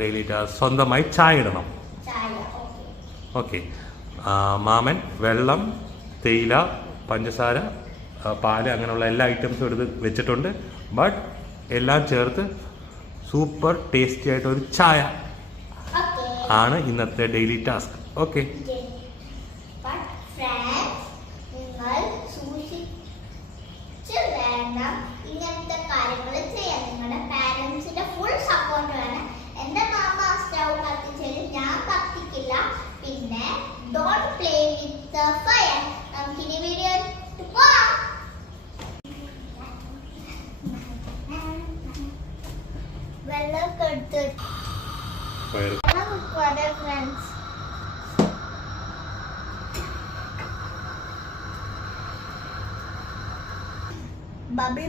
Daily task സ്വന്തമായി ചായ ഇടണം. ഓക്കെ. മാമൻ വെള്ളം, തേയില, പഞ്ചസാര, പാല് അങ്ങനെയുള്ള എല്ലാ ഐറ്റംസും എടുത്ത് വെച്ചിട്ടുണ്ട്. ബട്ട് എല്ലാം ചേർത്ത് സൂപ്പർ ടേസ്റ്റി ആയിട്ടൊരു ചായ ആണ് ഇന്നത്തെ ഡെയിലി ടാസ്ക്. ഓക്കെ. ഇങ്ങനത്തെ കാര്യങ്ങൾ ചെയ്യാൻ നിങ്ങളുടെ പാരന്റ്സിന്റെ ഫുൾ സപ്പോർട്ട് വേണം. എന്റെ മാമ സ്റ്റൗ കത്തിച്ചാലും ഞാൻ കത്തിക്കില്ല. പിന്നെ don't play with the fire. നമുക്ക് ഇനി വീഡിയോ പോകാം. വെള്ളമൊക്കെ എടുത്ത് ഫ്രണ്ട്സ്.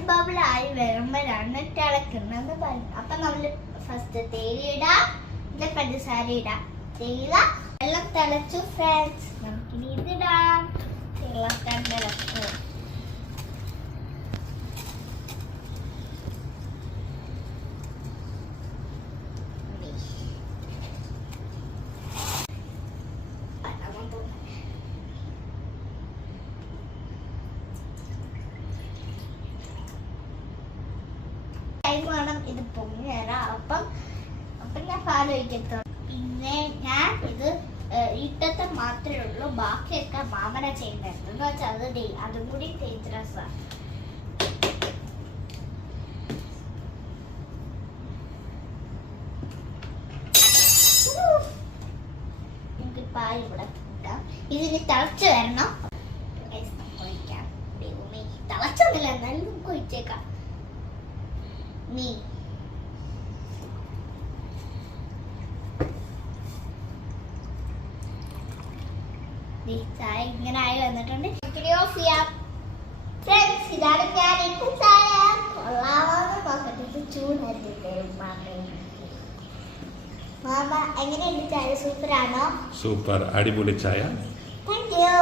ബബിൾ ആയി വരുമ്പോഴാണ് തിളക്കുന്നത് പറയും. അപ്പൊ നമ്മള് ഫസ്റ്റ് തേയില ഇടാം, പിന്നെ പഞ്ചസാര ഇടാം. തേയില വെള്ളം തിളച്ചു ഫ്രണ്ട്സ്. നമുക്കിനി ഇതിടാം. തിളക്കാൻ തിളച്ചു. വേണം ഇത് പൊങ്ങിവരാം. അപ്പം ഞാൻ പാൽ ഒഴിക്കത്തുള്ളൂ. പിന്നെ ഞാൻ ഇത് ഇട്ടത്തെ മാത്രമേ ഉള്ളൂ. ബാക്കിയൊക്കെ മാമന ചെയ്യുന്നത് എന്ന് വെച്ചാൽ അതും കൂടി ഡേഞ്ചറസ് ആണ്. എനിക്ക് പാൽ ഇവിടെ കൂട്ടാം. ഇതിന് തിളച്ച് വരണം. ഒഴിക്കാം. തിളച്ചൊന്നുമില്ല, എന്നാലും നമുക്ക് ഒഴിച്ചേക്കാം. ചായ ഇങ്ങനെ ആയി വന്നിട്ടുണ്ട്. ഓഫ് ചെയ്യാം ഫ്രണ്ട്സ്. ഇതാണ് ഞാൻ ഇട്ട ചായ. കൊള്ളാമെന്ന് നോക്കട്ടെ. ചൂടായിട്ട് മാമ എങ്ങനെയുണ്ട് ചായ? സൂപ്പർ ആണോ? സൂപ്പർ, അടിപൊളി ചായ. Thank you.